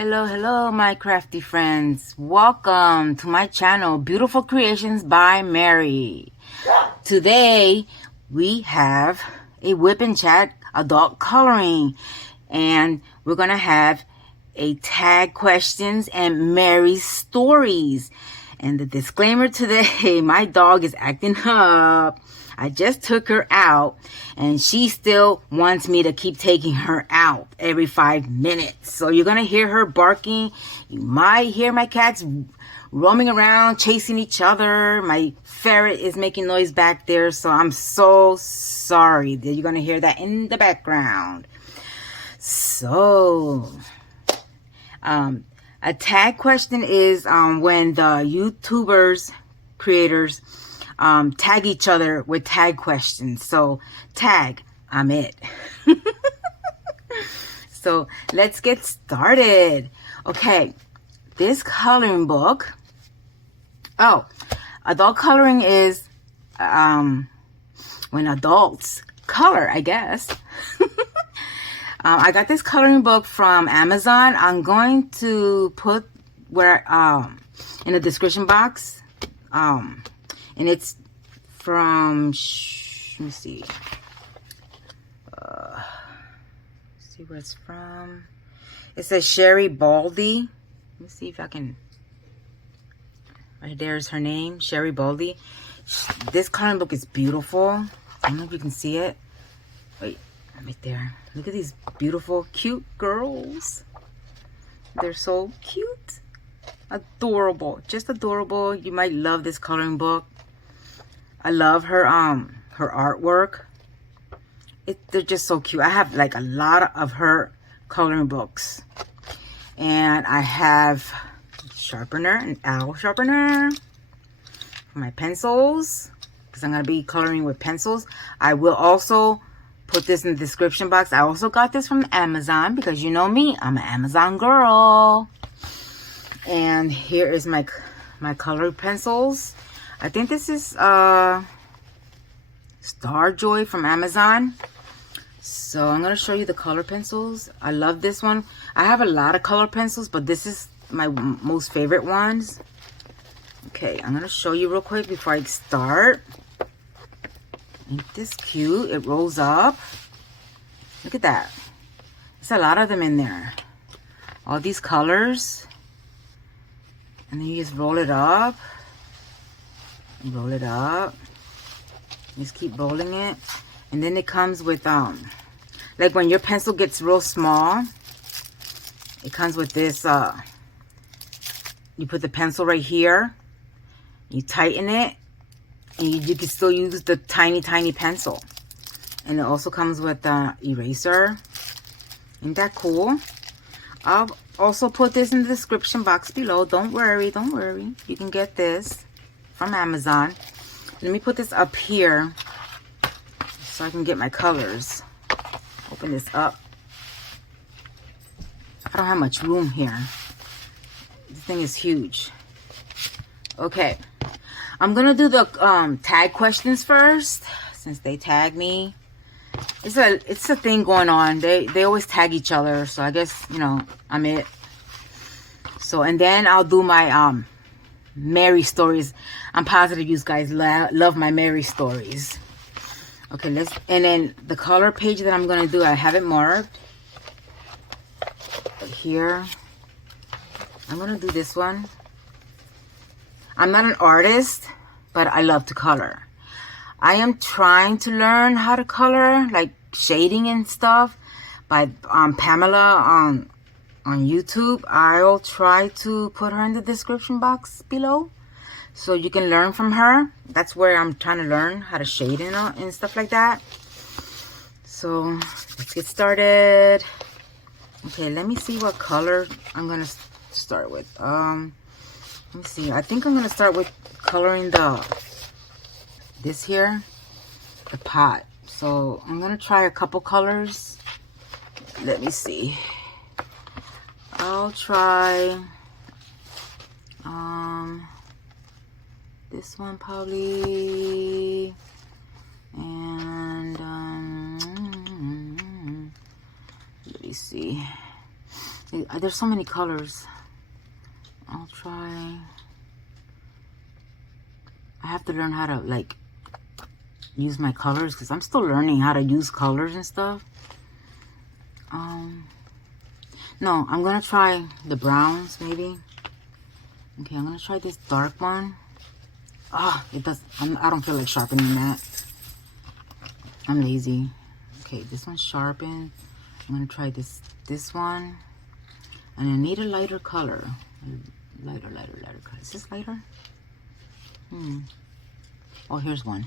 Hello, my crafty friends. Welcome to my channel, Beautiful Creations by Mary. Today, we have a whip and chat adult coloring. And we're going to have a tag questions and Mary's stories. And the disclaimer today, my dog is acting up. I just took her out and she still wants me to keep taking her out every 5 minutes. So you're going to hear her barking. You might hear my cats roaming around, chasing each other. My ferret is making noise back there. So I'm so sorry that you're going to hear that in the background. So, a tag question is when the YouTubers, creators, tag each other with tag questions. So tag, I'm it. So let's get started. Okay, this coloring book. Oh, adult coloring is when adults color, I guess. I got this coloring book from Amazon. I'm going to put where in the description box. And it's from, let me see. See where it's from. It says Sherri Baldy. Let me see if I can. Right there's her name, Sherri Baldy. This coloring book is beautiful. I don't know if you can see it. Wait, right there. Look at these beautiful, cute girls. They're so cute. Adorable. Just adorable. You might love this coloring book. I love her artwork. They're just so cute. I have like a lot of her coloring books. And I have sharpener, an owl sharpener for my pencils, because I'm going to be coloring with pencils. I will also put this in the description box. I also got this from Amazon because you know me, I'm an Amazon girl. And here is my colored pencils. I think this is Star Joy from Amazon. So I'm going to show you the color pencils. I love this one. I have a lot of color pencils, but this is my most favorite ones. Okay, I'm going to show you real quick before I start. Ain't this cute? It rolls up. Look at that. There's a lot of them in there. All these colors. And then you just roll it up. And roll it up. Just keep rolling it. And then it comes with, like when your pencil gets real small, it comes with this, you put the pencil right here. You tighten it. And you can still use the tiny pencil. And it also comes with the eraser. Isn't that cool? I'll also put this in the description box below. Don't worry. You can get this from Amazon. Let me put this up here so I can get my colors. Open this up. I don't have much room here. This thing is huge. Okay. I'm gonna do the tag questions first, since they tag me. It's a thing going on. They always tag each other, so I guess, you know, I'm it. So, and then I'll do my Mary stories. I'm positive you guys love my Mary stories. Okay, and then the color page that I'm gonna do, I have it marked right here. I'm gonna do this one. I'm not an artist, but I love to color. I am trying to learn how to color, like shading and stuff, by Pamela on YouTube. I'll try to put her in the description box below so you can learn from her. That's where I'm trying to learn how to shade and stuff like that. So let's get started. Okay, let me see what color I'm gonna start with. Let me see. I think I'm going to start with coloring this here, the pot. So I'm going to try a couple colors. Let me see. I'll try this one probably. And let me see. I there's so many colors. I'll try. I have to learn how to like use my colors because I'm still learning how to use colors and stuff. No, I'm gonna try the browns maybe. Okay, I'm gonna try this dark one. Ah, it does. I don't feel like sharpening that. I'm lazy. Okay, this one's sharpened. I'm gonna try this one, and I need a lighter color. Lighter color. Is this lighter? Oh, here's one.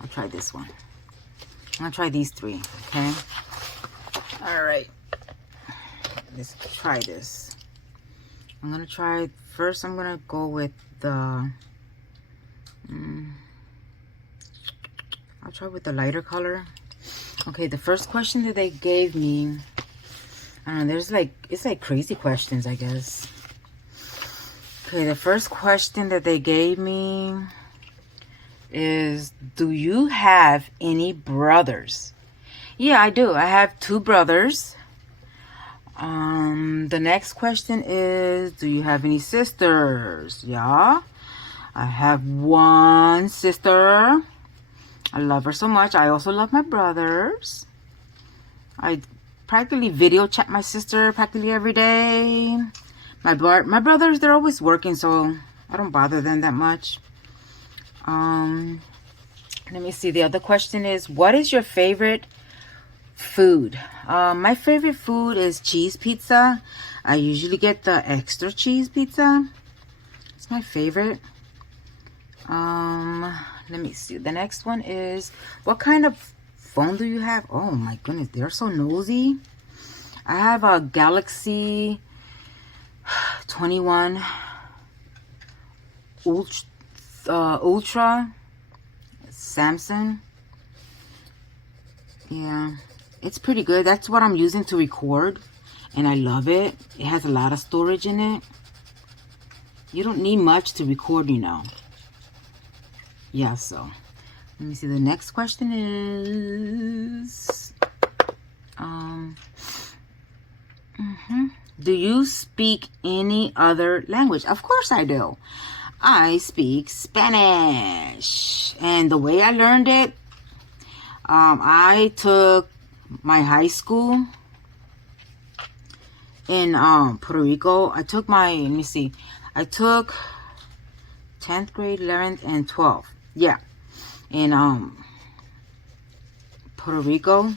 I'll try this one. I'm gonna try these three. Okay. All right. Let's try this. I'm gonna try first. I'm gonna go with the. I'll try with the lighter color. Okay, the first question that they gave me, I don't know, it's like crazy questions, I guess. Okay, the first question that they gave me is, do you have any brothers? Yeah, I do. I have 2 brothers. The next question is, do you have any sisters? Yeah, I have 1 sister. I love her so much. I also love my brothers. I practically video chat my sister practically every day. My brothers, they're always working, so I don't bother them that much. Let me see. The other question is, what is your favorite food? My favorite food is cheese pizza. I usually get the extra cheese pizza. It's my favorite. Let me see. The next one is, what kind of phone do you have? Oh my goodness, they're so nosy. I have a Galaxy 21 Ultra Samsung. Yeah, it's pretty good. That's what I'm using to record, and I love it. It has a lot of storage in it. You don't need much to record, you know. Yeah, so let me see. The next question is, do you speak any other language? Of course I do. I speak Spanish, and the way I learned it, I took my high school in Puerto Rico. I took my, let me see, I took 10th grade, 11th, and 12th. Yeah, in Puerto Rico,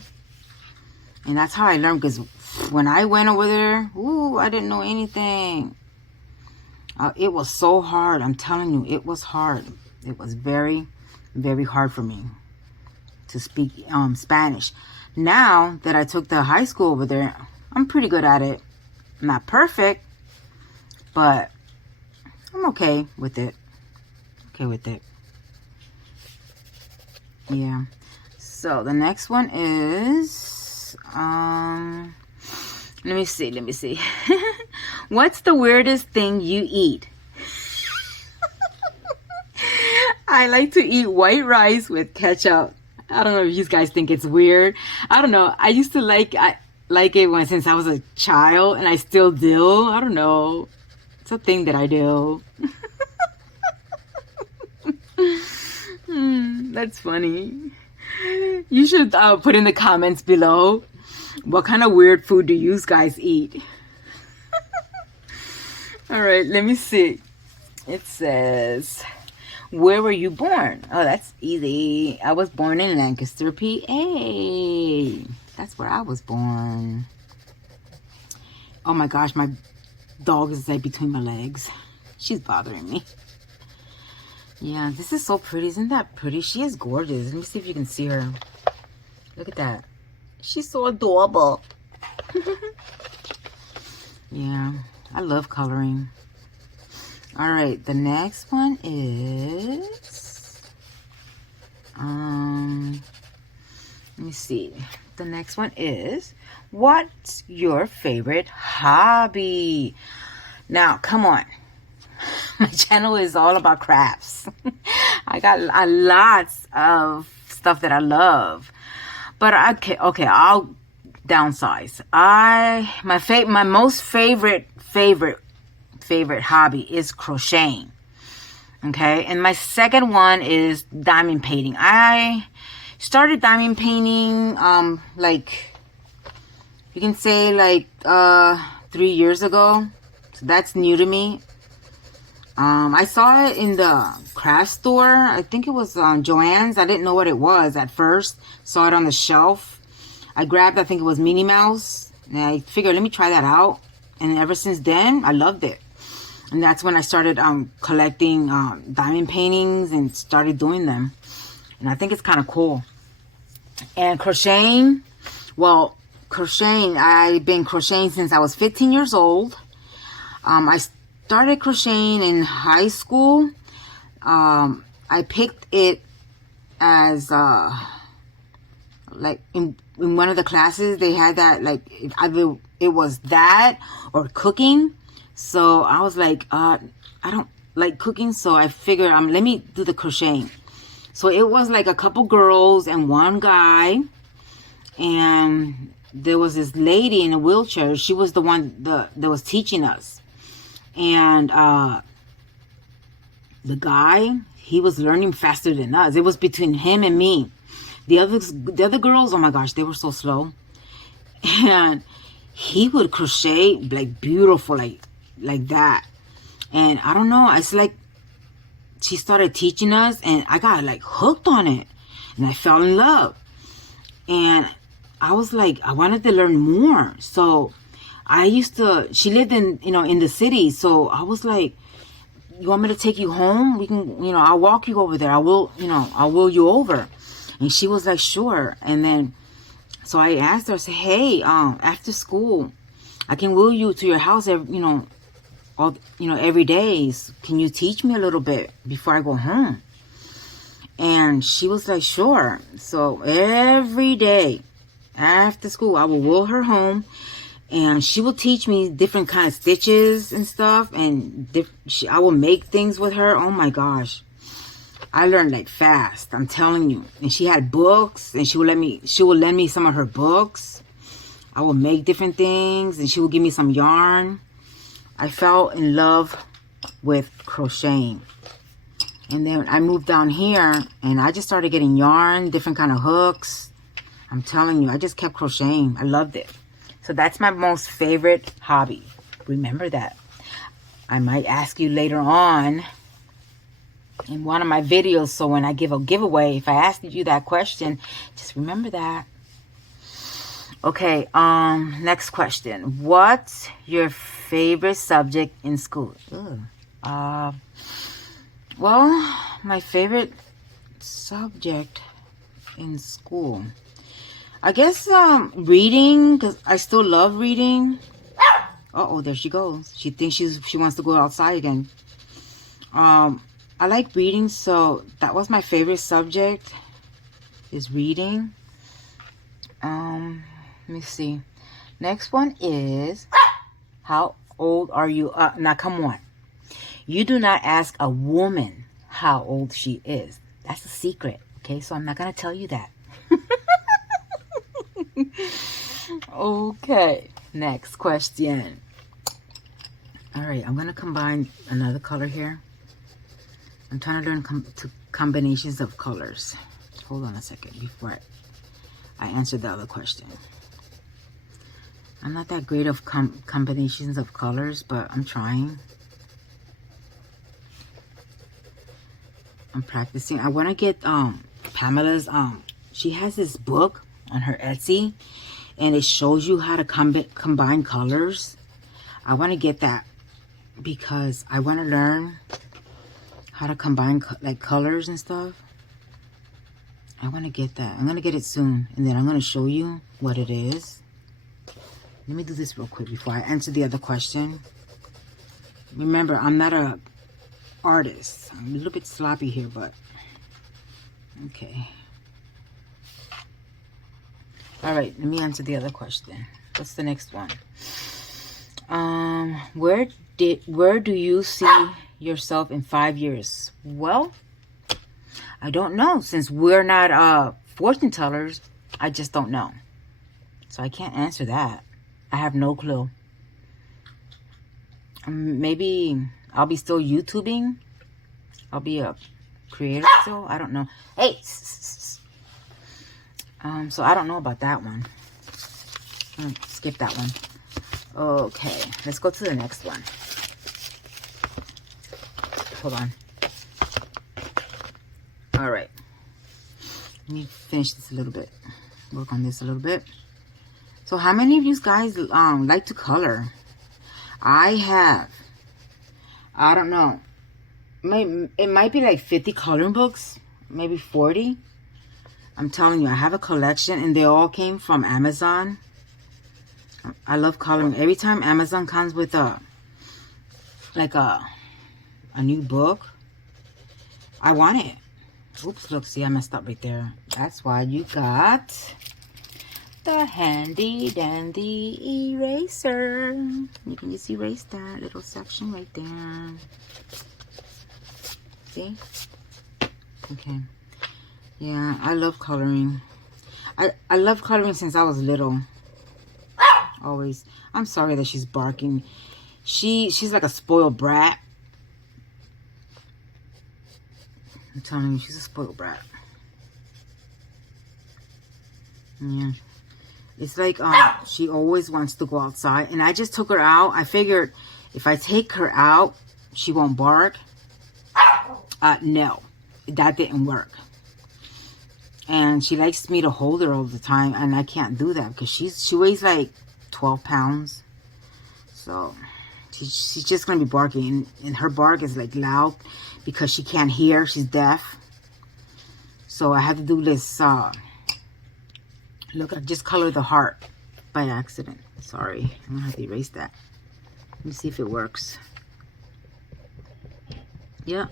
and that's how I learned. Because when I went over there, ooh, I didn't know anything. It was so hard. I'm telling you, it was hard. It was very, very hard for me to speak Spanish. Now that I took the high school over there, I'm pretty good at it. Not perfect, but I'm okay with it. Okay with it. Yeah. So the next one is, let me see. What's the weirdest thing you eat? I like to eat white rice with ketchup. I don't know if you guys think it's weird. I don't know. I used to like it since I was a child, and I still do. I don't know. It's a thing that I do. That's funny. You should put in the comments below, what kind of weird food do you guys eat? All right, let me see. It says, where were you born? Oh, that's easy. I was born in Lancaster, PA. That's where I was born. Oh my gosh, my dog is like between my legs. She's bothering me. Yeah, this is so pretty. Isn't that pretty? She is gorgeous. Let me see if you can see her. Look at that. She's so adorable. Yeah, I love coloring. All right, the next one is, let me see. The next one is, what's your favorite hobby? Now, come on. My channel is all about crafts. I got lots of stuff that I love. But okay, I'll downsize. My most favorite hobby is crocheting. Okay, and my second one is diamond painting. I started diamond painting like, you can say like 3 years ago. So that's new to me. I saw it in the craft store. I think it was Joann's. I didn't know what it was at first. Saw it on the shelf. I grabbed, I think it was Minnie Mouse. And I figured, let me try that out. And ever since then, I loved it. And that's when I started collecting diamond paintings and started doing them. And I think it's kind of cool. And crocheting, well, I've been crocheting since I was 15 years old. I started crocheting in high school. I picked it as like in one of the classes they had that, like either it was that or cooking. So I was like, I don't like cooking, so I figured let me do the crocheting. So it was like a couple girls and one guy, and there was this lady in a wheelchair. She was the one that was teaching us. And the guy, he was learning faster than us. It was between him and me. The other girls, oh my gosh, they were so slow. And he would crochet like beautiful, like that. And I don't know, it's like she started teaching us and I got like hooked on it. And I fell in love. And I was like, I wanted to learn more. So she lived in the city. So I was like, you want me to take you home? We can, I'll walk you over there. I'll wheel you over. And she was like, sure. And then, so I asked her, I said, hey, after school, I can wheel you to your house every day. Can you teach me a little bit before I go home? And she was like, sure. So every day after school, I will wheel her home. And she will teach me different kind of stitches and stuff. And I will make things with her. Oh my gosh. I learned like fast. I'm telling you. And she had books. And she would lend me some of her books. I will make different things. And she will give me some yarn. I fell in love with crocheting. And then I moved down here. And I just started getting yarn. Different kind of hooks. I'm telling you. I just kept crocheting. I loved it. So that's my most favorite hobby. Remember that. I might ask you later on in one of my videos. So when I give a giveaway, if I ask you that question, just remember that. Okay, next question. What's your favorite subject in school? Well, my favorite subject in school, I guess reading, because I still love reading. Uh-oh, there she goes. She thinks she wants to go outside again. I like reading, so that was my favorite subject, is reading. Let me see. Next one is, how old are you? Now, come on. You do not ask a woman how old she is. That's a secret, okay? So I'm not going to tell you that. Okay, next question. All right, I'm going to combine another color here. I'm trying to learn combinations of colors. Hold on a second before I answer the other question. I'm not that great of combinations of colors, but I'm trying. I'm practicing. I want to get Pamela's, she has this book on her Etsy, and it shows you how to combine colors. I want to get that because I want to learn how to combine like colors and stuff. I want to get that. I'm going to get it soon, and then I'm going to show you what it is. Let me do this real quick before I answer the other question. Remember, I'm not a artist. I'm a little bit sloppy here, but okay. All right, let me answer the other question. What's the next one? Where do you see yourself in 5 years? Well, I don't know. Since we're not fortune tellers, I just don't know. So I can't answer that. I have no clue. Maybe I'll be still YouTubing. I'll be a creator still. I don't know. Hey! So I don't know about that one. Skip that one. Okay, let's go to the next one. Hold on. All right. Let me finish this a little bit. Work on this a little bit. So how many of you guys like to color? I don't know. It might be like 50 coloring books. Maybe 40. I'm telling you, I have a collection and they all came from Amazon. I love coloring. Every time Amazon comes with a new book, I want it. Oops, look, see, I messed up right there. That's why you got the handy dandy eraser. You can just erase that little section right there. See? Okay. Yeah, I love coloring. I love coloring since I was little. Always. I'm sorry that she's barking. She's like a spoiled brat. I'm telling you, she's a spoiled brat. Yeah. It's like she always wants to go outside. And I just took her out. I figured if I take her out, she won't bark. No. That didn't work. And she likes me to hold her all the time. And I can't do that because she weighs like 12 pounds. So she's just going to be barking. And her bark is like loud because she can't hear. She's deaf. So I had to do this. Look, I just colored the heart by accident. Sorry. I'm going to have to erase that. Let me see if it works. Yeah.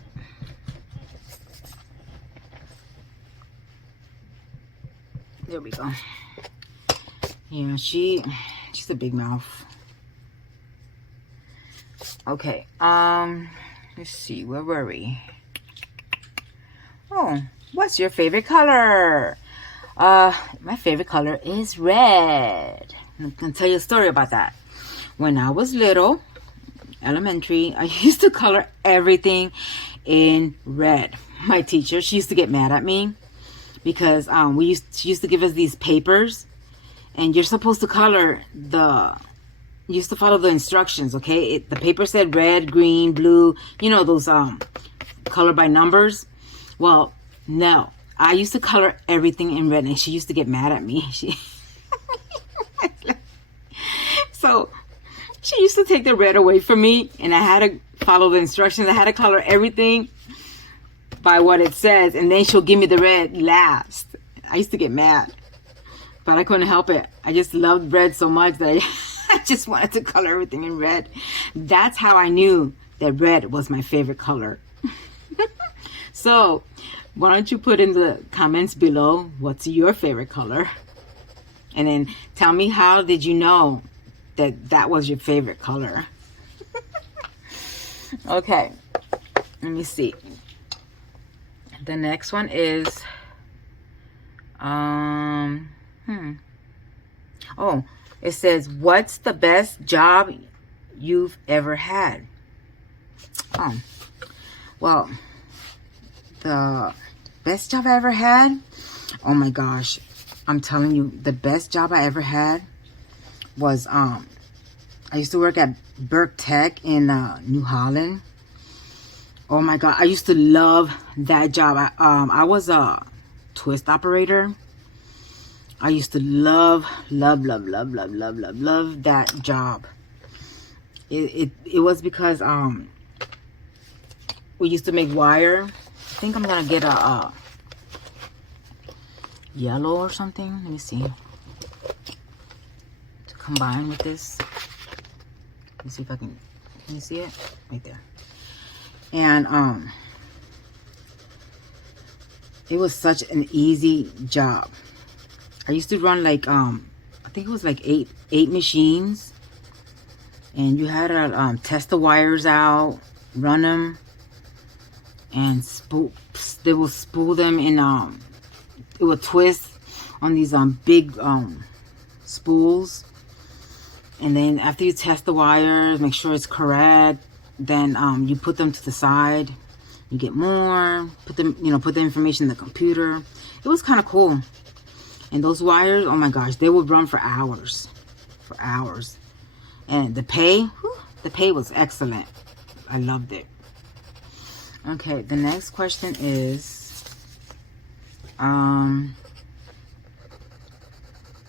There we go. Yeah, she's a big mouth. Okay. Let's see. Where were we? Oh, what's your favorite color? My favorite color is red. I'm gonna tell you a story about that. When I was little, elementary, I used to color everything in red. My teacher, she used to get mad at me because she used to give us these papers, and you're supposed to color you used to follow the instructions, okay? The paper said red, green, blue, you know, those color by numbers. Well, no. I used to color everything in red, and she used to get mad at me. So she used to take the red away from me, and I had to follow the instructions. I had to color everything by what it says, and then she'll give me the red last. I used to get mad, but I couldn't help it. I just loved red so much that I just wanted to color everything in red. That's how I knew that red was my favorite color. So why don't you put in the comments below what's your favorite color, and then tell me how did you know that was your favorite color. Okay, let me see. The next one is oh, it says, what's the best job you've ever had? Oh, well, the best job I ever had, oh my gosh, I'm telling you, the best job I ever had was I used to work at Burke Tech in New Holland. Oh my god, I used to love that job. I was a twist operator. I used to love that job. It was because we used to make wire. I think I'm gonna get a yellow or something. Let me see. To combine with this. Let me see if I can you see it? Right there. And it was such an easy job. I used to run like I think it was like eight machines, and you had to test the wires out, run them, and they will spool them in it will twist on these big spools. And then after you test the wires, make sure it's correct, then you put them to the side. You get more, put them, put the information in the computer. It was kind of cool. And those wires, oh my gosh, they would run for hours. For hours. And the pay, the pay was excellent. I loved it. Okay, the next question is, let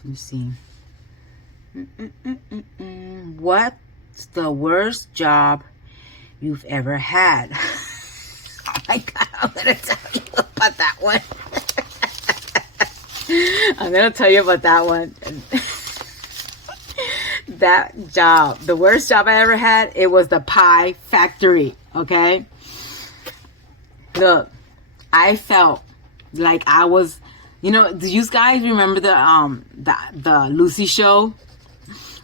me see. What's the worst job you've ever had? Oh my God, I'm gonna tell you about that one. I'm gonna tell you about that one. That job, the worst job I ever had, it was the pie factory. Okay, look, I felt like I was, do you guys remember the Lucy show?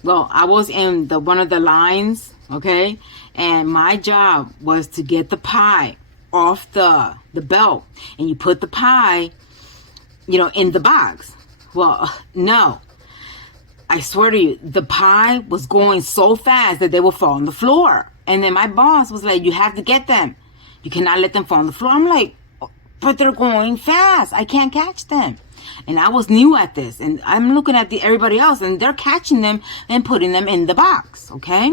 Well, I was in one of the lines, okay? And my job was to get the pie off the belt. And you put the pie, in the box. Well, no. I swear to you, the pie was going so fast that they would fall on the floor. And then my boss was like, you have to get them. You cannot let them fall on the floor. I'm like, but they're going fast. I can't catch them. And I was new at this, and I'm looking at everybody else, and they're catching them and putting them in the box, okay?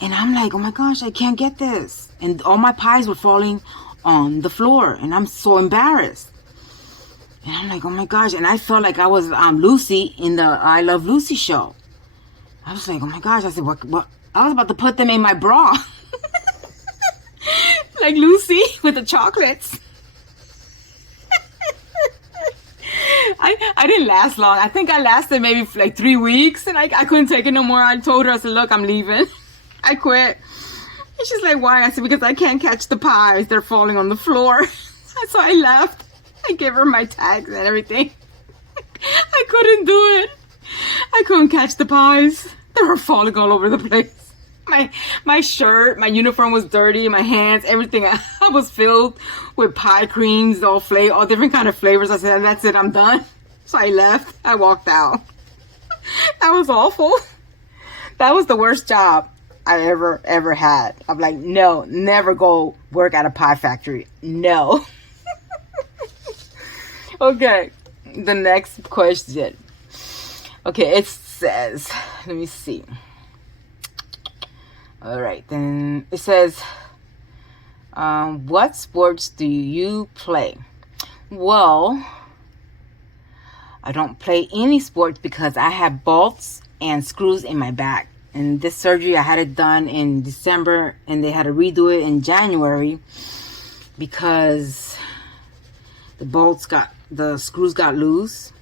And I'm like, oh my gosh, I can't get this. And all my pies were falling on the floor, and I'm so embarrassed. And I'm like, oh my gosh. And I felt like I was Lucy in the I Love Lucy show. I was like, oh my gosh. I said, what? I was about to put them in my bra. Like Lucy with the chocolates. I didn't last long. I think I lasted maybe like 3 weeks, and I couldn't take it no more. I told her, I said, look, I'm leaving. I quit. And she's like, why? I said, because I can't catch the pies. They're falling on the floor. So I left. I gave her my tags and everything. I couldn't do it. I couldn't catch the pies. They were falling all over the place. My shirt, my uniform was dirty, my hands, everything. I was filled with pie creams, all different kind of flavors. I said, that's it, I'm done. So I left. I walked out. That was awful. That was the worst job I ever had. I'm like, no, never go work at a pie factory. No. Okay, the next question. Okay, it says, let me see. All right, then it says, what sports do you play? Well, I don't play any sports because I have bolts and screws in my back. And this surgery, I had it done in December, and they had to redo it in January because the screws got loose.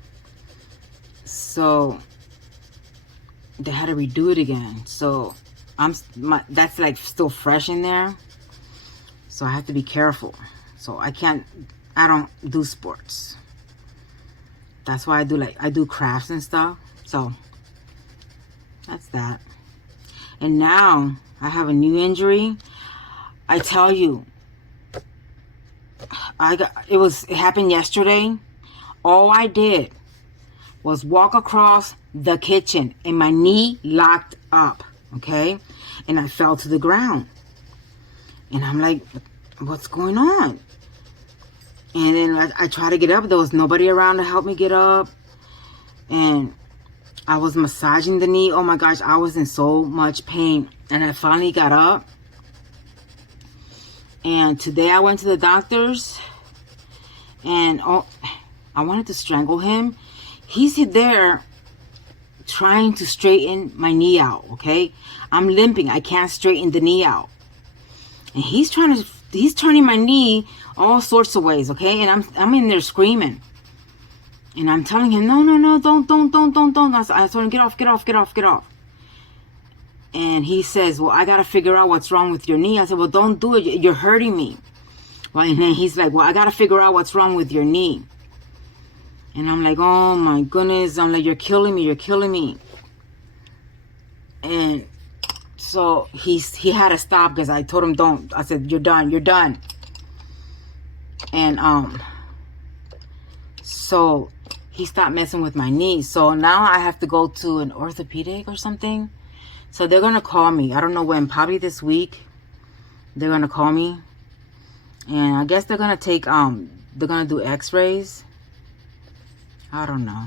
So they had to redo it again. So that's like still fresh in there, so I have to be careful. So I don't do sports. That's why I do crafts and stuff. So that's that. And now I have a new injury. I tell you, it happened yesterday. All I did was walk across the kitchen and my knee locked up. Okay, and I fell to the ground, and I'm like, what's going on? And then I tried to get up. There was nobody around to help me get up, and I was massaging the knee. Oh my gosh, I was in so much pain, and I finally got up. And today I went to the doctor's, and I wanted to strangle him. He's there trying to straighten my knee out, okay? I'm limping. I can't straighten the knee out. And he's turning my knee all sorts of ways, okay? And I'm in there screaming. And I'm telling him, no, don't. I told him, get off. And he says, well, I got to figure out what's wrong with your knee. I said, well, don't do it. You're hurting me. Well, and then he's like, well, I got to figure out what's wrong with your knee. And I'm like, oh my goodness. I'm like, you're killing me. And so he had to stop because I told him don't. I said, you're done. And so he stopped messing with my knee. So now I have to go to an orthopedic or something. So they're going to call me. I don't know when. Probably this week. They're going to call me. And I guess they're going to take, they're going to do x-rays. I don't know.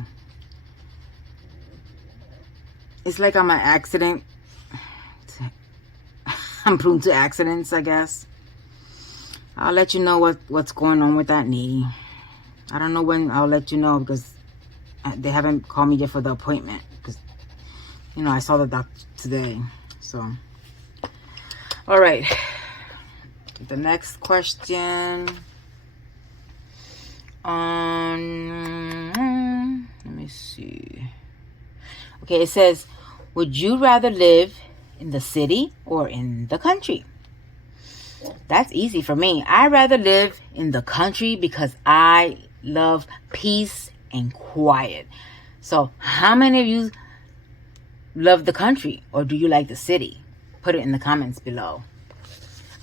It's like I'm an accident. I'm prone to accidents, I guess. I'll let you know what's going on with that knee. I don't know when I'll let you know because they haven't called me yet for the appointment. Because, you know, I saw the doctor today. So, all right. The next question. Let me see. Okay, it says, would you rather live in the city or in the country? That's easy for me. I'd rather live in the country because I love peace and quiet. So how many of you love the country or do you like the city? Put it in the comments below.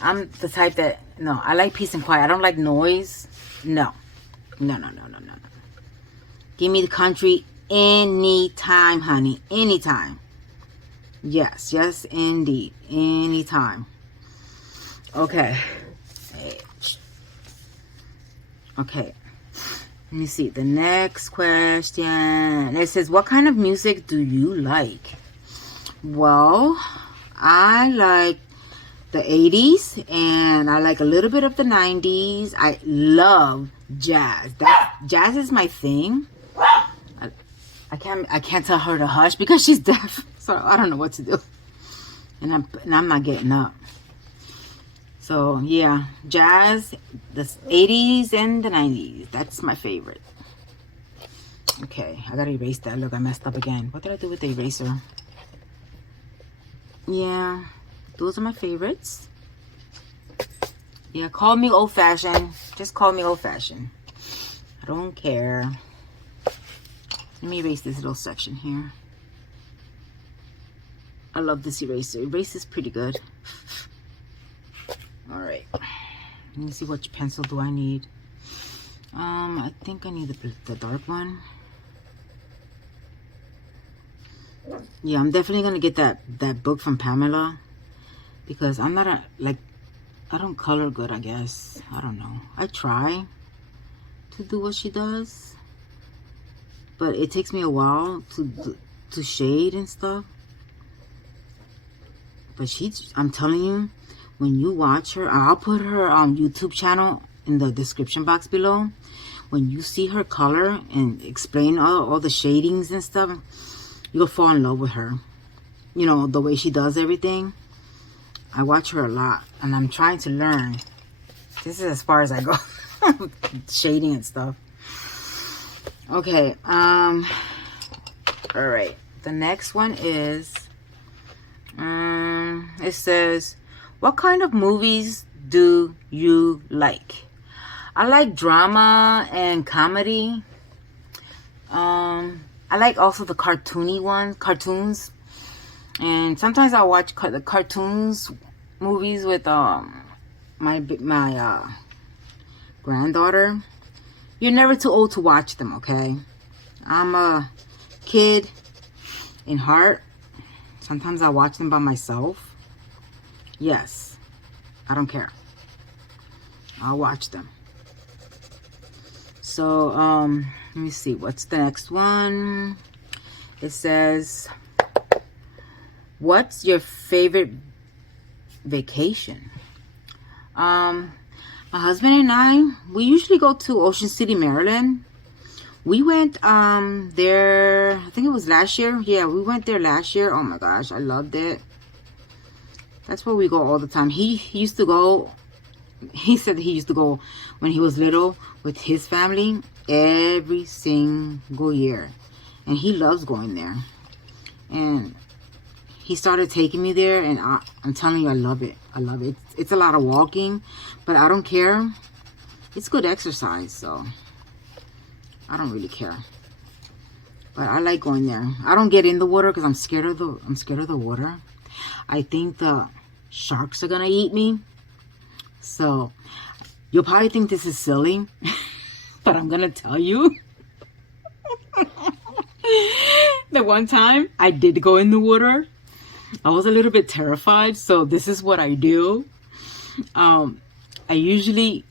I'm the type that, no, I like peace and quiet. I don't like noise. No. No. Give me the country anytime, honey. Anytime. Yes, indeed. Anytime. Okay. Okay. Let me see. The next question. It says, what kind of music do you like? Well, I like the 80s and I like a little bit of the 90s. I love jazz. Jazz is my thing. I can't tell her to hush because she's deaf. So I don't know what to do. And I'm not getting up. So yeah, jazz, the 80s and the 90s. That's my favorite. Okay, I gotta erase that. Look, I messed up again. What did I do with the eraser? Yeah, those are my favorites. Yeah, call me old-fashioned. Just call me old-fashioned. I don't care. Let me erase this little section here. I love this eraser. Eraser is pretty good. All right. Let me see which pencil do I need. I think I need the dark one. Yeah, I'm definitely gonna get that book from Pamela because I'm not I don't color good, I guess. I don't know. I try to do what she does, but it takes me a while to shade and stuff. But I'm telling you, when you watch her, I'll put her YouTube channel in the description box below. When you see her color and explain all the shadings and stuff, you'll fall in love with her. You know, the way she does everything. I watch her a lot and I'm trying to learn. This is as far as I go. Shading and stuff. Okay. All right. The next one is, it says, what kind of movies do you like? I like drama and comedy. I like also the cartoons. And sometimes I watch the cartoons movies with my granddaughter. You're never too old to watch them, okay? I'm a kid in heart. Sometimes I watch them by myself. Yes, I don't care. I'll watch them. So, let me see. What's the next one? It says, what's your favorite vacation? My husband and I, we usually go to Ocean City, Maryland. We went there, I think it was last year. Yeah, we went there last year. Oh my gosh, I loved it. That's where we go all the time. He used to go, he said that he used to go when he was little with his family every single year. And he loves going there. And he started taking me there, and I'm telling you, I love it. I love it. It's a lot of walking, but I don't care. It's good exercise, so I don't really care. But I like going there. I don't get in the water because I'm scared of the water. I think the sharks are gonna eat me. So you'll probably think this is silly, but I'm gonna tell you. The one time I did go in the water, I was a little bit terrified. So this is what I do. I usually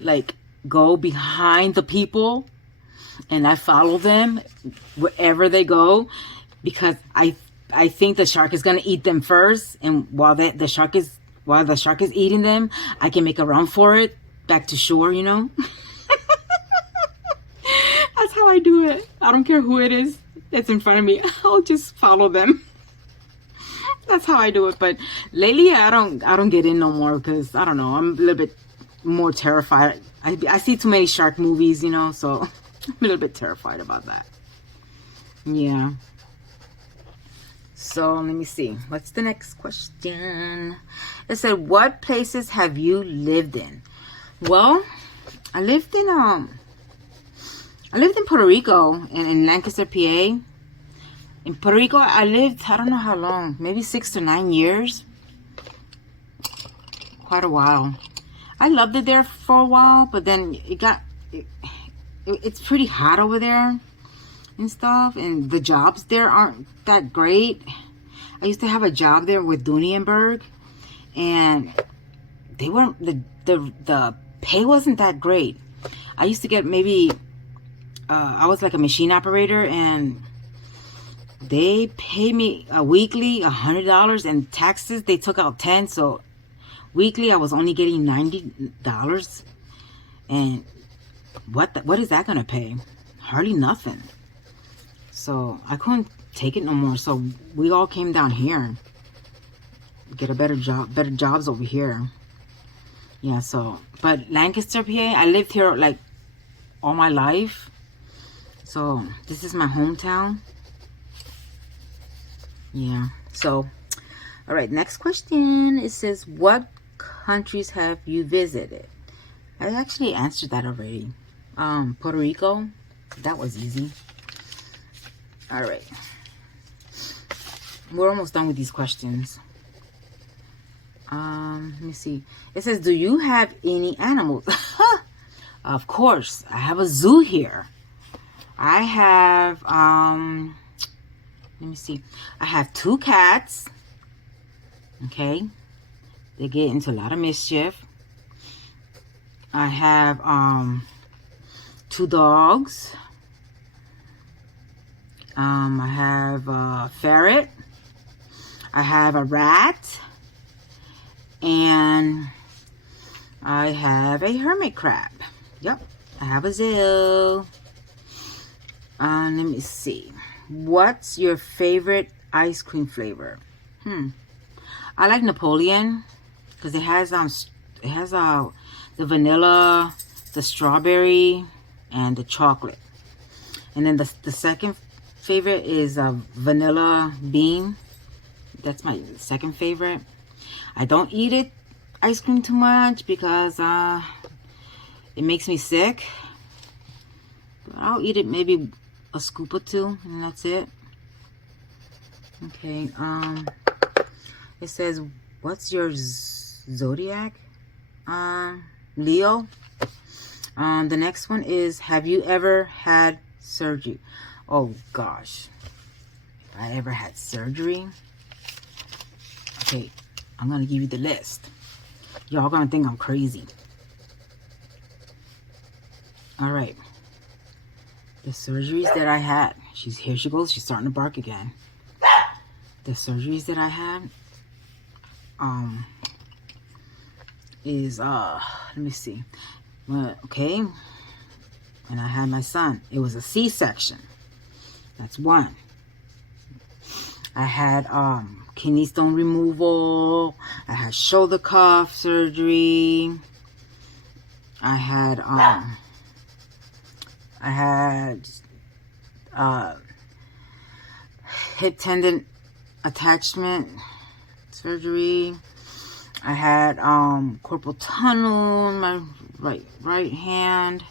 like go behind the people and I follow them wherever they go, because I think the shark is gonna eat them first, and while the shark is eating them, I can make a run for it back to shore, you know. That's how I do it. I don't care who it is that's in front of me. I'll just follow them. That's how I do it. But lately, I don't get in no more, because I don't know. I'm a little bit more terrified. I see too many shark movies, you know, so I'm a little bit terrified about that. Yeah. So let me see. What's the next question? It said, what places have you lived in? Well, I lived in Puerto Rico and in Lancaster, PA. In Puerto Rico, I lived, I don't know how long, maybe 6 to 9 years. Quite a while. I loved it there for a while, but then it's pretty hot over there and stuff, and the jobs there aren't that great. I used to have a job there with Dunienberg, and they weren't, the pay wasn't that great. I used to get maybe I was like a machine operator, and they pay me weekly $100, and taxes they took out 10, so weekly I was only getting $90. And what is that gonna pay? Hardly nothing. So I couldn't take it no more, so we all came down here, get a better jobs over here. Yeah, so, but Lancaster, PA, I lived here like all my life, so this is my hometown. Yeah. So, all right, next question. It says, what countries have you visited? I actually answered that already. Puerto Rico. That was easy. All right. We're almost done with these questions. Let me see. It says, do you have any animals? Of course. I have a zoo here. I have, let me see. I have 2 cats. Okay. They get into a lot of mischief. I have 2 dogs. I have a ferret. I have a rat. And I have a hermit crab. Yep. I have a zoo. Let me see. What's your favorite ice cream flavor? I like Napoleon, because it has the vanilla, the strawberry, and the chocolate. And then the second favorite is vanilla bean. That's my second favorite. I don't eat ice cream too much because it makes me sick. But I'll eat it maybe a scoop or 2, and that's it. Okay. It says, what's your zodiac? Leo. The next one is, have you ever had surgery? Oh gosh, if I ever had surgery. Okay, I'm gonna give you the list. Y'all gonna think I'm crazy. All right. The surgeries that I had. Here she goes. She's starting to bark again. The surgeries that I had is let me see. Well, okay. And I had my son. It was a C-section. That's 1. I had kidney stone removal. I had shoulder cuff surgery. I had hip tendon attachment surgery. I had carpal tunnel in my right hand.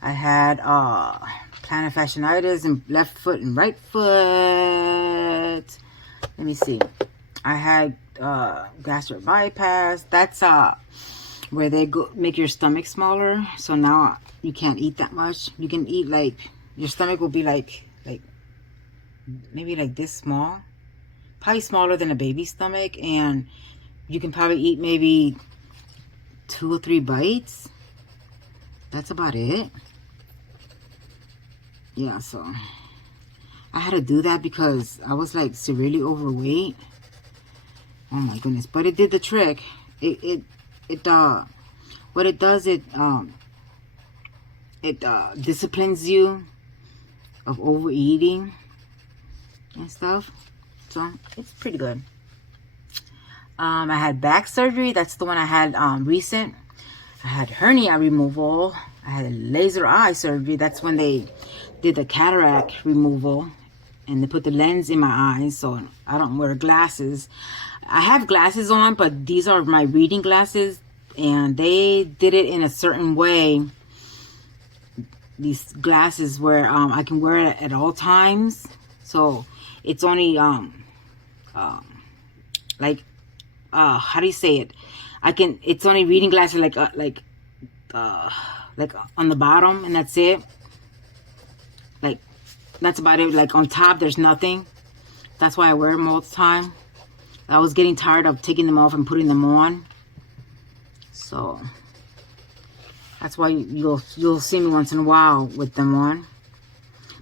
I had plantar fasciitis in left foot and right foot. Let me see. I had gastric bypass. That's where they make your stomach smaller. So now you can't eat that much. You can eat like your stomach will be like maybe like this small, probably smaller than a baby's stomach, and you can probably eat maybe 2 or 3 bites. That's about it. Yeah, so I had to do that because I was like severely overweight. Oh my goodness, but it did the trick. What it does, it disciplines you of overeating and stuff. So it's pretty good. I had back surgery. That's the one I had recent. I had hernia removal. I had laser eye surgery. That's when they did the cataract removal and they put the lens in my eyes, so I don't wear glasses. I have glasses on, but these are my reading glasses, and they did it in a certain way, these glasses, where I can wear it at all times. So it's only how do you say it? It's only reading glasses like on the bottom, and that's it. Like, that's about it. Like on top, there's nothing. That's why I wear them all the time. I was getting tired of taking them off and putting them on. So that's why you'll see me once in a while with them on.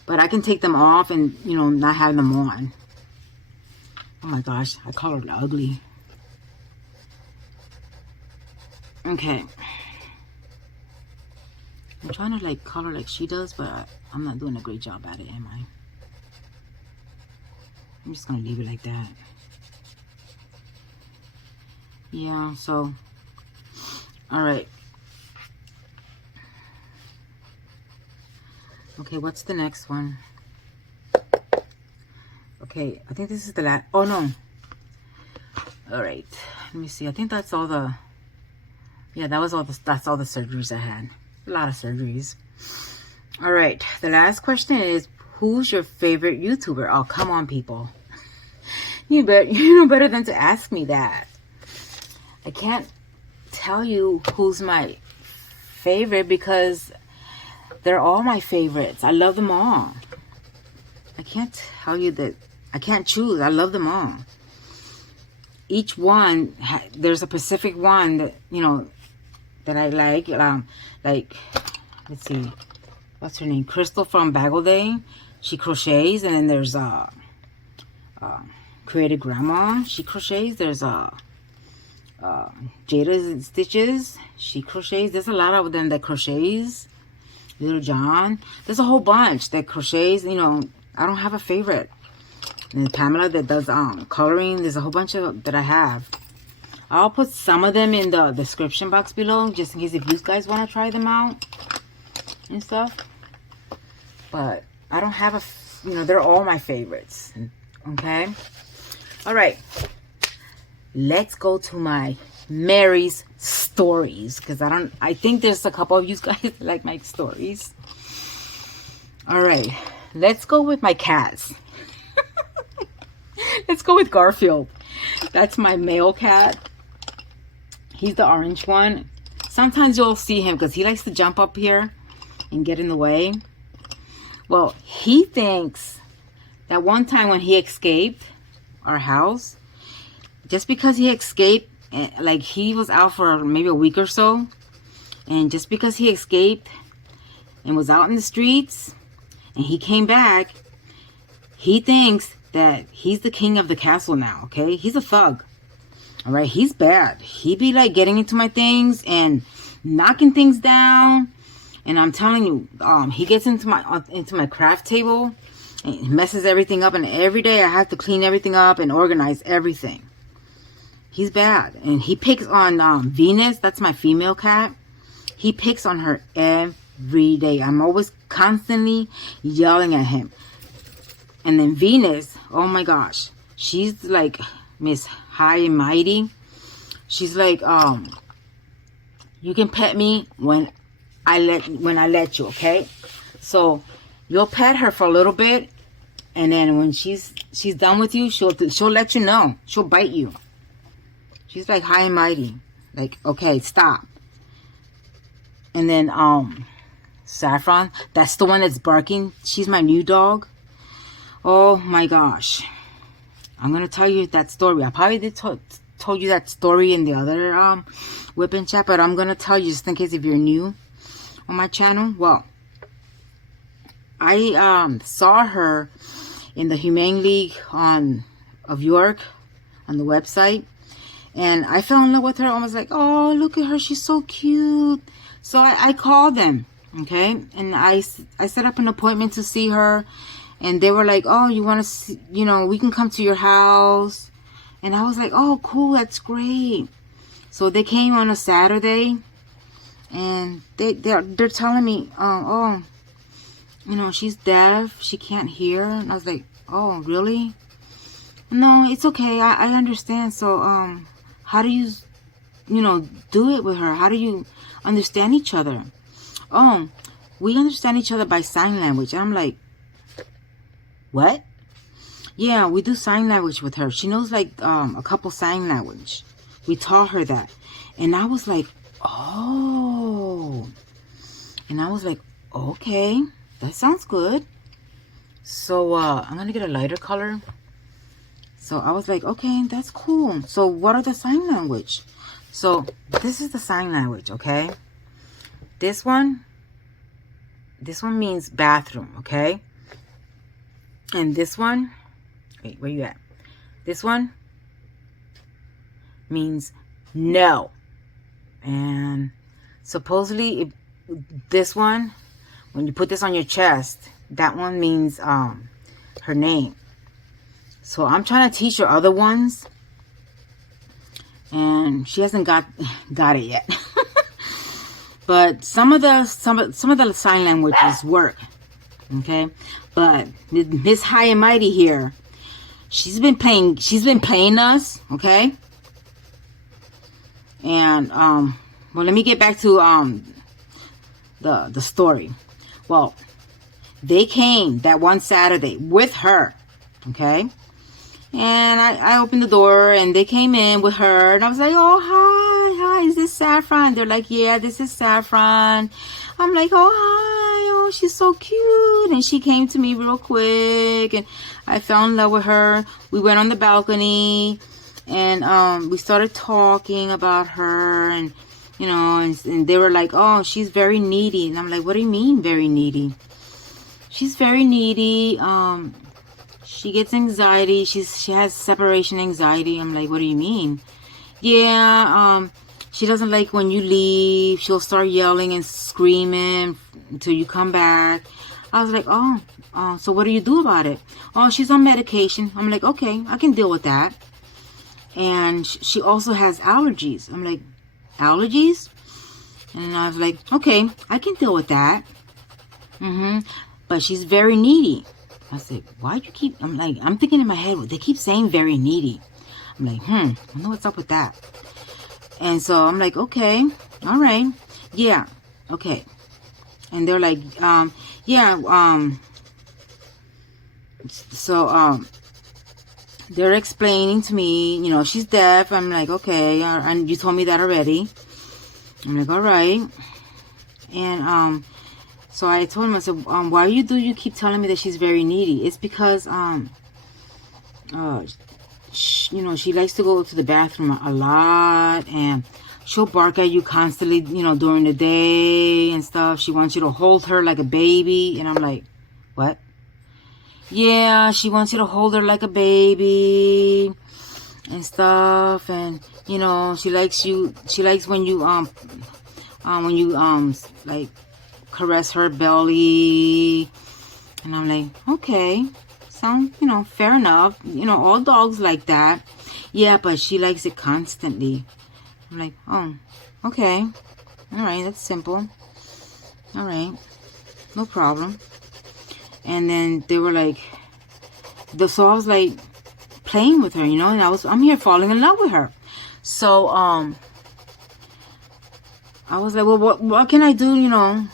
But I can take them off and, you know, not have them on. Oh my gosh, I colored ugly. Okay. I'm trying to like color like she does, but I'm not doing a great job at it, am I? I'm just gonna leave it like that. Yeah, so alright. Okay, what's the next one? Okay, I think this is the last. Oh no. Alright. Let me see. I think that's all the, yeah, that's all the surgeries I had. A lot of surgeries. All right, the last question is, who's your favorite YouTuber? Oh, come on, people. You know better than to ask me that. I can't tell you who's my favorite because they're all my favorites. I love them all. I can't tell you that. I can't choose. I love them all. Each one, there's a specific one that, you know, that I like. Like, let's see, what's her name? Crystal from Bagel Day. She crochets. And then there's Creative Grandma. She crochets. There's Jayda InStitches. She crochets. There's a lot of them that crochets. Littlejohn. There's a whole bunch that crochets. You know, I don't have a favorite. And Pamela that does coloring. There's a whole bunch of that I have. I'll put some of them in the description box below, just in case if you guys want to try them out and stuff. But I don't have a, you know, they're all my favorites. Okay. All right. Let's go to my Mary's stories, because I think there's a couple of you guys that like my stories. All right. Let's go with my cats. Let's go with Garfield. That's my male cat. He's the orange one. Sometimes you'll see him because he likes to jump up here and get in the way. Well, he thinks that one time when he escaped our house, just because he escaped, like he was out for maybe a week or so, and just because he escaped and was out in the streets and he came back, he thinks that he's the king of the castle now. Okay, he's a thug. All right, he's bad. He be like getting into my things and knocking things down. And I'm telling you, he gets into my craft table and messes everything up. And every day I have to clean everything up and organize everything. He's bad. And he picks on Venus. That's my female cat. He picks on her every day. I'm always constantly yelling at him. And then Venus, oh my gosh, she's like Miss High and Mighty. She's like, you can pet me when I let you, okay? So you'll pet her for a little bit, and then when she's done with you, she'll let you know. She'll bite you. She's like High and Mighty. Like, okay, stop. And then Saffron. That's the one that's barking. She's my new dog. Oh my gosh. I'm going to tell you that story. I probably did told you that story in the other whipping chat, but I'm going to tell you just in case if you're new on my channel. Well, I saw her in the Humane League of York on the website, and I fell in love with her. I was like, oh, look at her, she's so cute. So I called them, okay, and I set up an appointment to see her, and they were like, oh, you want to see, you know, we can come to your house. And I was like, oh, cool, that's great. So they came on a Saturday, and they're telling me, oh, you know, she's deaf, she can't hear. And I was like, oh, really? No, it's okay, I understand. So how do you, you know, do it with her? How do you understand each other? Oh, we understand each other by sign language. And I'm like, what? Yeah, we do sign language with her. She knows like a couple sign language. We taught her that. And I was like, oh. And I was like, okay, that sounds good. So I'm gonna get a lighter color. So I was like, okay, that's cool. So what are the sign language? So this is the sign language, okay? This one means bathroom, okay? And this one, wait, where you at? This one means no. And supposedly this one, when you put this on your chest, that one means her name. So I'm trying to teach her other ones, and she hasn't got it yet. But some of the sign languages work, okay? But Miss High and Mighty here, she's been playing us, okay? And well, let me get back to the story. Well, they came that one Saturday with her, okay? And I opened the door, and they came in with her, and I was like, oh, hi, is this Saffron? They're like, yeah, this is Saffron. I'm like, oh, hi, oh, she's so cute. And she came to me real quick, and I fell in love with her. We went on the balcony, and we started talking about her, and, you know, and they were like, oh, she's very needy. And I'm like, what do you mean very needy? She's very needy. She gets anxiety. She has separation anxiety. I'm like, what do you mean? Yeah, she doesn't like when you leave. She'll start yelling and screaming until you come back. I was like, oh, so what do you do about it? Oh, she's on medication. I'm like, okay, I can deal with that. And she also has allergies. I'm like, allergies? And I was like, okay, I can deal with that. But she's very needy. I said, why'd you keep, I'm like, I'm thinking in my head, they keep saying very needy. I'm like, I know what's up with that. And so I'm like, okay, all right, yeah, okay. And they're like, they're explaining to me, you know, she's deaf. I'm like, okay, and you told me that already. I'm like, all right. And, so I told him, I said, why do you keep telling me that she's very needy? It's because, you know, she likes to go to the bathroom a lot, and she'll bark at you constantly, you know, during the day and stuff. She wants you to hold her like a baby. And I'm like, what? Yeah, she wants you to hold her like a baby and stuff. And, you know, she likes when you, like, caress her belly. And I'm like, okay, sounds, you know, fair enough. You know, all dogs like that. Yeah, but she likes it constantly. I'm like, oh, okay, all right, that's simple. All right, no problem. And then they were like, so I was like playing with her, you know, and I'm here falling in love with her. So I was like, well, what can I do, you know?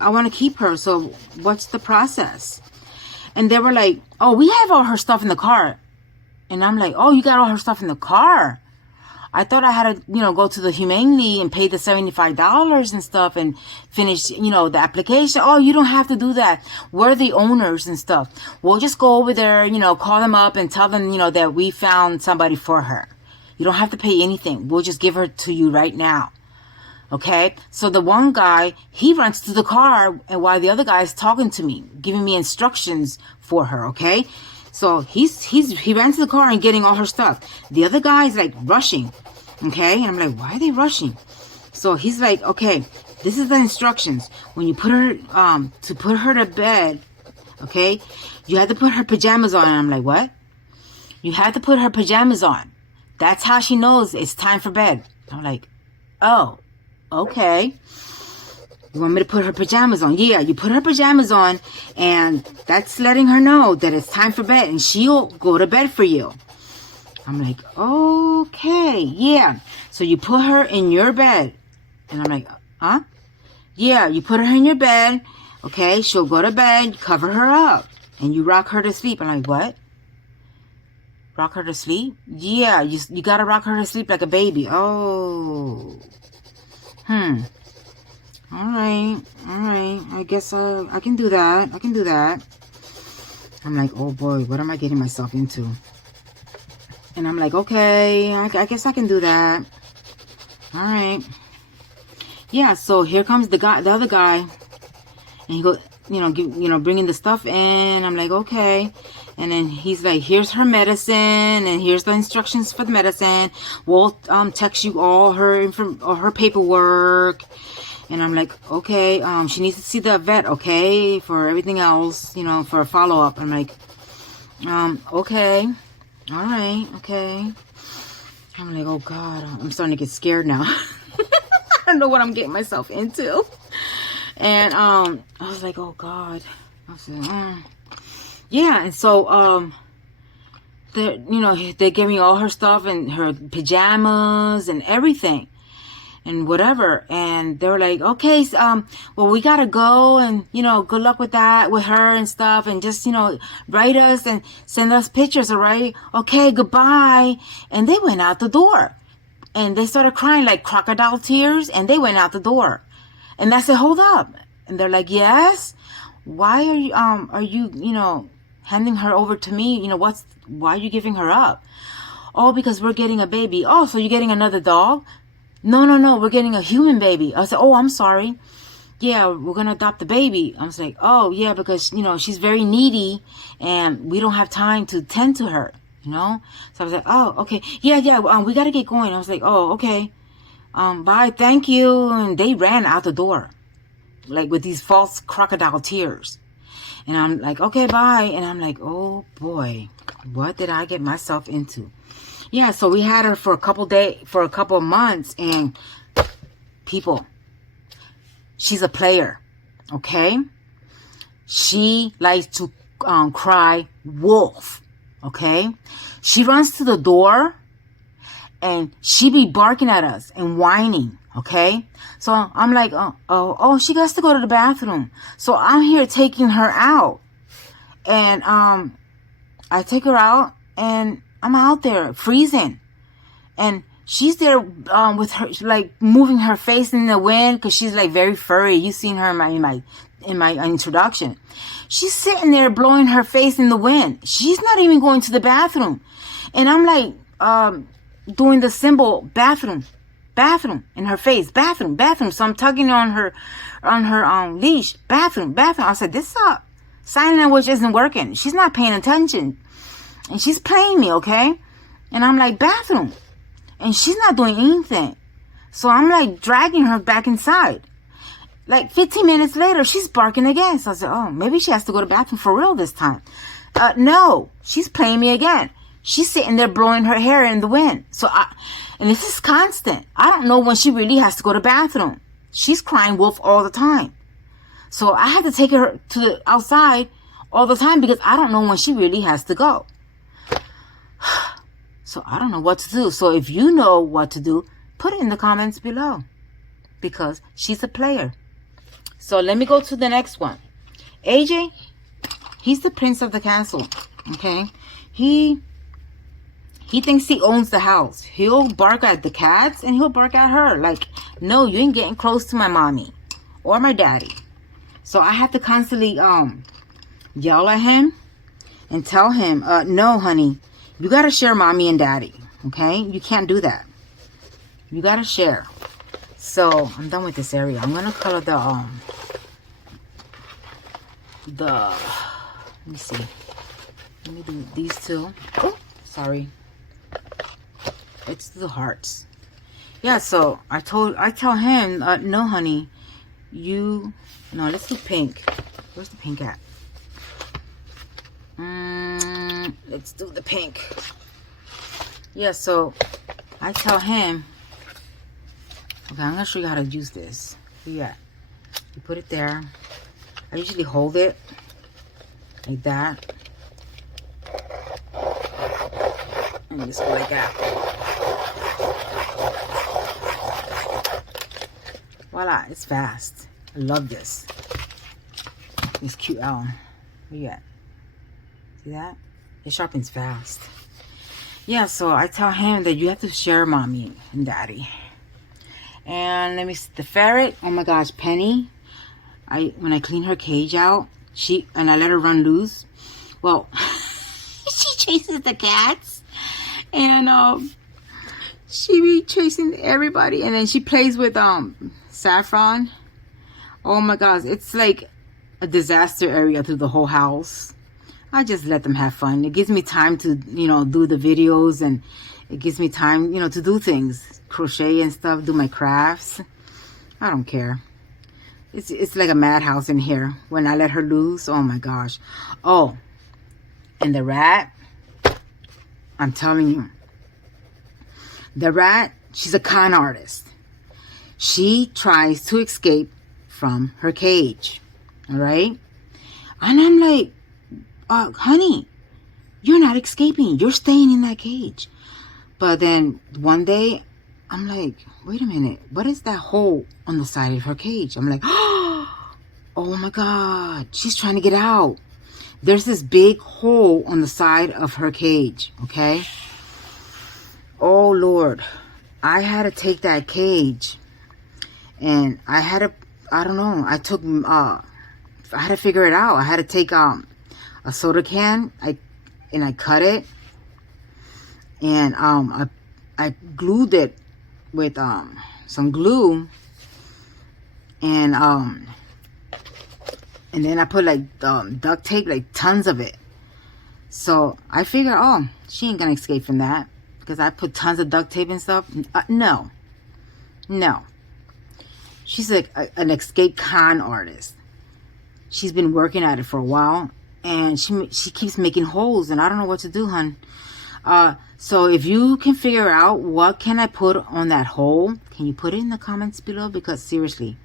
I want to keep her, so what's the process? And they were like, oh, we have all her stuff in the car. And I'm like, oh, you got all her stuff in the car? I thought I had to, you know, go to the Humanely and pay the $75 and stuff and finish, you know, the application. Oh, you don't have to do that. We're the owners and stuff. We'll just go over there, you know, call them up and tell them, you know, that we found somebody for her. You don't have to pay anything. We'll just give her to you right now. Okay? So the one guy, he runs to the car, and while the other guy is talking to me, giving me instructions for her, okay? So he ran to the car and getting all her stuff. The other guy is like rushing, okay? And I'm like, why are they rushing? So he's like, okay, this is the instructions. When you put her, to put her to bed, okay, you have to put her pajamas on. And I'm like, what? You have to put her pajamas on. That's how she knows it's time for bed. I'm like, oh, okay. You want me to put her pajamas on? Yeah, you put her pajamas on, and that's letting her know that it's time for bed, and she'll go to bed for you. I'm like, okay, yeah. So you put her in your bed. And I'm like, huh? Yeah, you put her in your bed, okay? She'll go to bed, cover her up, and you rock her to sleep. I'm like, what? Rock her to sleep? Yeah, you gotta rock her to sleep like a baby. Oh. All right. I guess I can do that. I'm like, oh boy, what am I getting myself into? And I'm like, okay, I guess I can do that. All right. Yeah. So here comes the other guy, and he goes, bringing the stuff in. I'm like, okay. And then he's like, here's her medicine, and here's the instructions for the medicine. We'll text you all her paperwork. And I'm like, okay, she needs to see the vet, okay, for everything else, for a follow-up. I'm like, okay, all right, okay. I'm like, oh, God, I'm starting to get scared now. I don't know what I'm getting myself into. And I was like, oh, God. I was like, yeah, and so they gave me all her stuff and her pajamas and everything. And whatever, and they were like, okay, well, we gotta go, and good luck with that, with her and stuff, and just write us and send us pictures, all right? Okay, goodbye. And they went out the door, and they started crying like crocodile tears, and they went out the door. And I said, hold up. And they're like, yes, why are you handing her over to me? Why are you giving her up? Oh, because we're getting a baby. Oh, so you're getting another dog? No, we're getting a human baby. I said, oh, I'm sorry. Yeah, we're going to adopt the baby. I was like, oh, yeah, because, she's very needy and we don't have time to tend to her, So I was like, oh, okay. Yeah, we got to get going. I was like, oh, okay. Bye, thank you. And they ran out the door, like with these false crocodile tears. And I'm like, okay, bye. And I'm like, oh, boy, what did I get myself into? Yeah, so we had her for a couple of months, and people, she's a player, okay? She likes to cry wolf, okay? She runs to the door, and she be barking at us and whining, okay? So I'm like, oh, she has to go to the bathroom. So I'm here taking her out, and I take her out, and I'm out there freezing, and she's there with her, like moving her face in the wind because she's like very furry. You've seen her in my introduction. She's sitting there blowing her face in the wind. She's not even going to the bathroom, and I'm like doing the symbol bathroom in her face, bathroom. So I'm tugging on her leash, bathroom. I said, this sign language isn't working. She's not paying attention. And she's playing me, okay? And I'm like, bathroom. And she's not doing anything. So I'm like dragging her back inside. Like 15 minutes later, she's barking again. So I said, oh, maybe she has to go to the bathroom for real this time. No, she's playing me again. She's sitting there blowing her hair in the wind. And this is constant. I don't know when she really has to go to the bathroom. She's crying wolf all the time. So I had to take her to the outside all the time because I don't know when she really has to go. So I don't know what to do. So if you know what to do, put it in the comments below, because she's a player. So let me go to the next one. He's the prince of the castle. Okay. He He thinks he owns the house. He'll bark at the cats and he'll bark at her. Like, no, you ain't getting close to my mommy or my daddy. So I have to constantly yell at him and tell him, no, honey, you got to share mommy and daddy. Okay? You can't do that. You got to share. So I'm done with this area. I'm going to color let me see. Let me do these two. Oh, sorry. It's the hearts. Yeah, so I tell him, no, honey, no, let's do pink. Where's the pink at? Let's do the pink. Yeah, so I tell him, okay, I'm gonna show you how to use this. Yeah, you put it there. I usually hold it like that. And just go like that. Voila, it's fast. I love this. This cute owl. Where you at? See that? It sharpens fast. Yeah, so I tell him that you have to share mommy and daddy. And let me see the ferret. Oh my gosh, Penny. When I clean her cage out, and I let her run loose. Well, she chases the cats. And she be chasing everybody. And then she plays with Saffron. Oh my gosh, it's like a disaster area through the whole house. I just let them have fun. It gives me time to, do the videos, and it gives me time, to do things, crochet and stuff, do my crafts. I don't care. It's like a madhouse in here when I let her loose. Oh my gosh. Oh, and the rat, I'm telling you, the rat, she's a con artist. She tries to escape from her cage. All right. And I'm like, honey, you're not escaping. You're staying in that cage. But then one day, I'm like, wait a minute. What is that hole on the side of her cage? I'm like, oh my God. She's trying to get out. There's this big hole on the side of her cage. Okay. Oh, Lord. I had to take that cage. And I had to, I don't know. I had to figure it out. I had to take a soda can. I cut it. And I glued it with some glue, and then I put like duct tape, like tons of it. So I figured, oh, she ain't gonna escape from that because I put tons of duct tape and stuff. No, she's like an escape con artist. She's been working at it for a while, and she keeps making holes, and I don't know what to do, hun. So if you can figure out what can I put on that hole, can you put it in the comments below? Because seriously,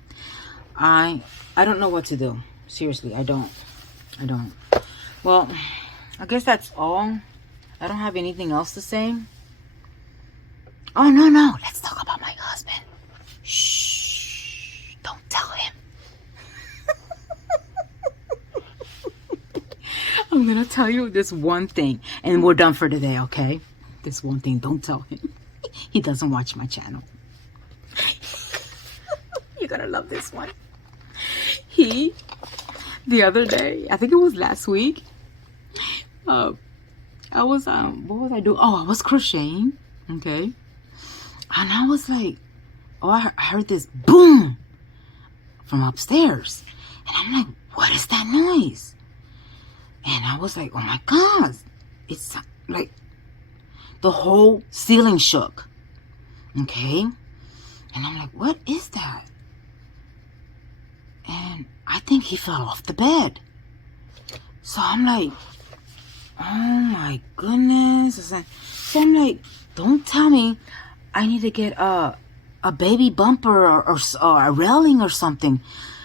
I don't know what to do. Seriously, I don't. Well, I guess that's all. I don't have anything else to say. Oh, no. Let's talk about my husband. Shh. Don't tell him. I'm going to tell you this one thing, and we're done for today, okay? This one thing, don't tell him. He doesn't watch my channel. You're going to love this one. The other day, I think it was last week, I was, what was I doing? Oh, I was crocheting, okay? And I was like, oh, I heard this boom from upstairs. And I'm like, what is that noise? And I was like, oh my God, it's like the whole ceiling shook. Okay. And I'm like, what is that? And I think he fell off the bed. So I'm like, oh my goodness. So I'm like, don't tell me I need to get a baby bumper or a railing or something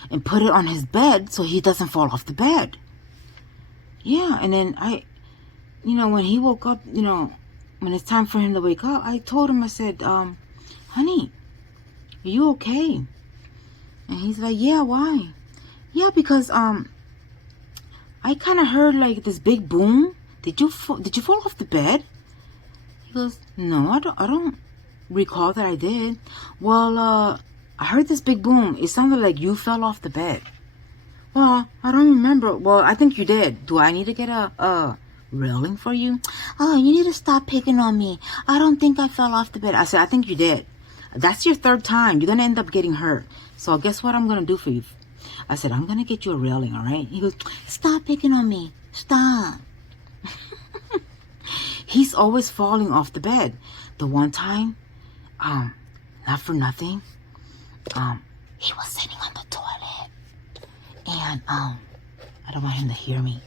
and put it on his bed so he doesn't fall off the bed. Yeah, and then when he woke up, when it's time for him to wake up, I told him, I said, honey, are you okay? And he's like, yeah, why? Yeah, because, I kind of heard like this big boom. Did you fall off the bed? He goes, no, I don't recall that I did. Well, I heard this big boom. It sounded like you fell off the bed. Well, I don't remember. Well, I think you did. Do I need to get a railing for you? Oh, you need to stop picking on me. I don't think I fell off the bed. I said, I think you did. That's your third time. You're going to end up getting hurt. So guess what I'm going to do for you? I said, I'm going to get you a railing, all right? He goes, stop picking on me. Stop. He's always falling off the bed. The one time, not for nothing, he was sitting on the toilet. And, I don't want him to hear me.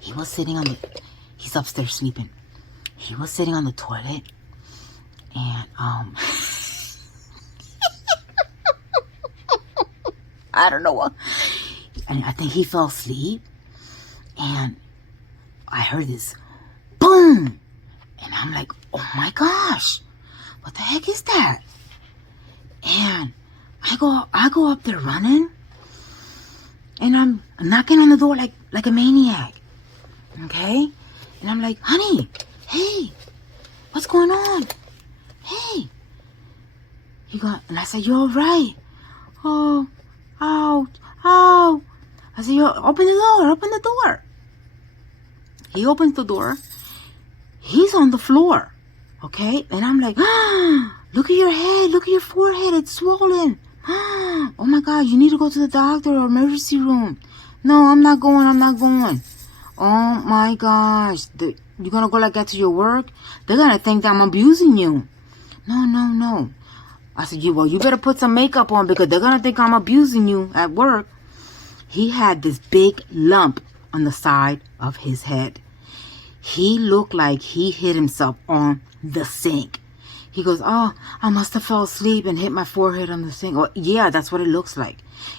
He was sitting on the, he's upstairs sleeping. He was sitting on the toilet. And, I don't know what. And I think he fell asleep. And I heard this boom. And I'm like, oh my gosh. What the heck is that? And I go up there running. And I'm knocking on the door like a maniac. Okay? And I'm like, honey, hey, what's going on? Hey. And I said, you all right? Oh, ouch, ow. I said, open the door. He opens the door. He's on the floor. Okay? And I'm like, look at your head. Look at your forehead. It's swollen. Oh my God, you need to go to the doctor or emergency room. No, I'm not going. Oh my gosh. You're going to go like that to your work? They're going to think that I'm abusing you. No. I said, you better put some makeup on because they're going to think I'm abusing you at work. He had this big lump on the side of his head. He looked like he hit himself on the sink. He goes, oh, I must have fell asleep and hit my forehead on the sink. Oh, yeah, that's what it looks like.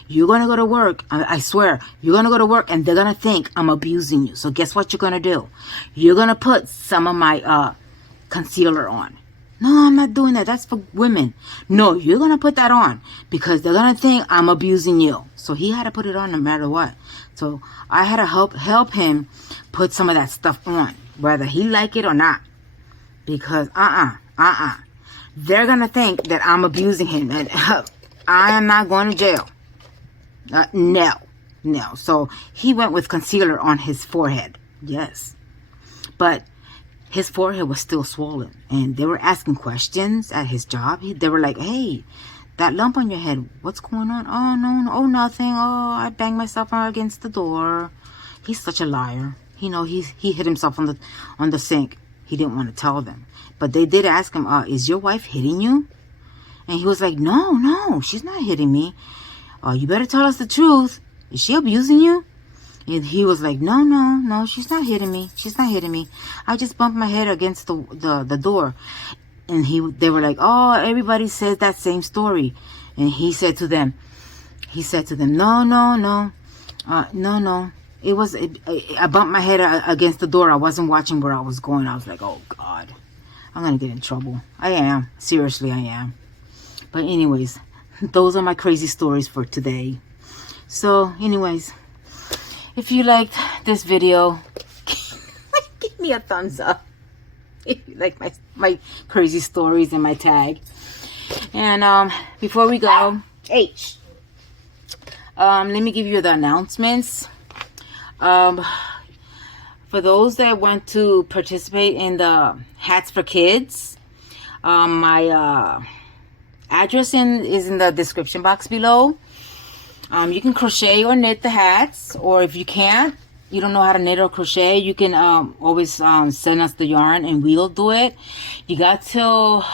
You're going to go to work. I swear, you're going to go to work and they're going to think I'm abusing you. So guess what you're going to do? You're going to put some of my concealer on. No, I'm not doing that. That's for women. No, you're going to put that on because they're going to think I'm abusing you. So he had to put it on no matter what. So I had to help him put some of that stuff on, whether he like it or not. Because, they're going to think that I'm abusing him. And I am not going to jail. No. So he went with concealer on his forehead. Yes. But his forehead was still swollen. And they were asking questions at his job. They were like, hey, that lump on your head, what's going on? Oh, no, oh, nothing. Oh, I banged myself against the door. He's such a liar. He hit himself on the sink. He didn't want to tell them. But they did ask him, is your wife hitting you? And he was like, no, she's not hitting me. You better tell us the truth. Is she abusing you? And he was like, no, she's not hitting me. I just bumped my head against the door. And they were like, oh, everybody says that same story. And he said to them, no. I bumped my head against the door. I wasn't watching where I was going. I was like, oh God, I'm going to get in trouble. I am. Seriously, I am. But anyways, those are my crazy stories for today. So anyways, if you liked this video, give me a thumbs up. If you like my crazy stories and my tag. And before we go, let me give you the announcements. For those that want to participate in the hats for kids, my address is in the description box below. You can crochet or knit the hats, or if you can't, you don't know how to knit or crochet, you can always send us the yarn and we'll do it. You got till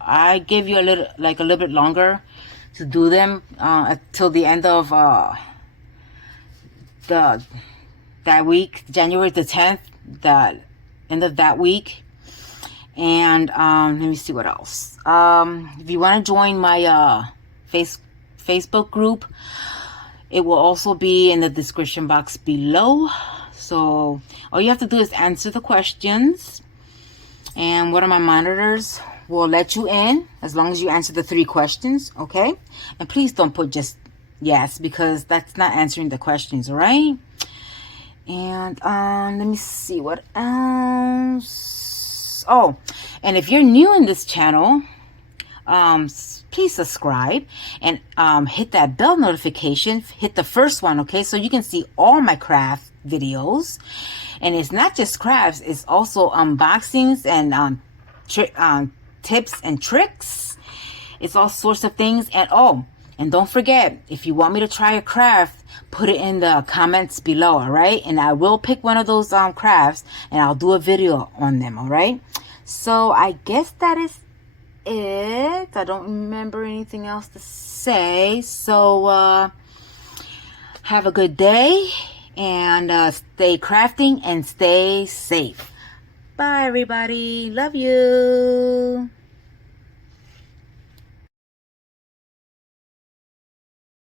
I give you a little bit longer to do them till the end of that week, January the 10th, the end of that week. And let me see what else. If you want to join my Facebook group, it will also be in the description box below. So all you have to do is answer the questions, and one of my monitors will let you in as long as you answer the 3 questions. Okay? And please don't put just yes, because that's not answering the questions. All right? And let me see what else. videos. Oh, and if you're new in this channel, please subscribe and hit that bell notification. Hit the first one, okay, so you can see all my craft videos. And it's not just crafts, it's also unboxings and tips and tricks. It's all sorts of things. And oh, and don't forget, if you want me to try a craft, put it in the comments below, all right? And I will pick one of those crafts and I'll do a video on them, all right? So I guess that is it. I don't remember anything else to say. So have a good day and stay crafting and stay safe. Bye everybody. Love you.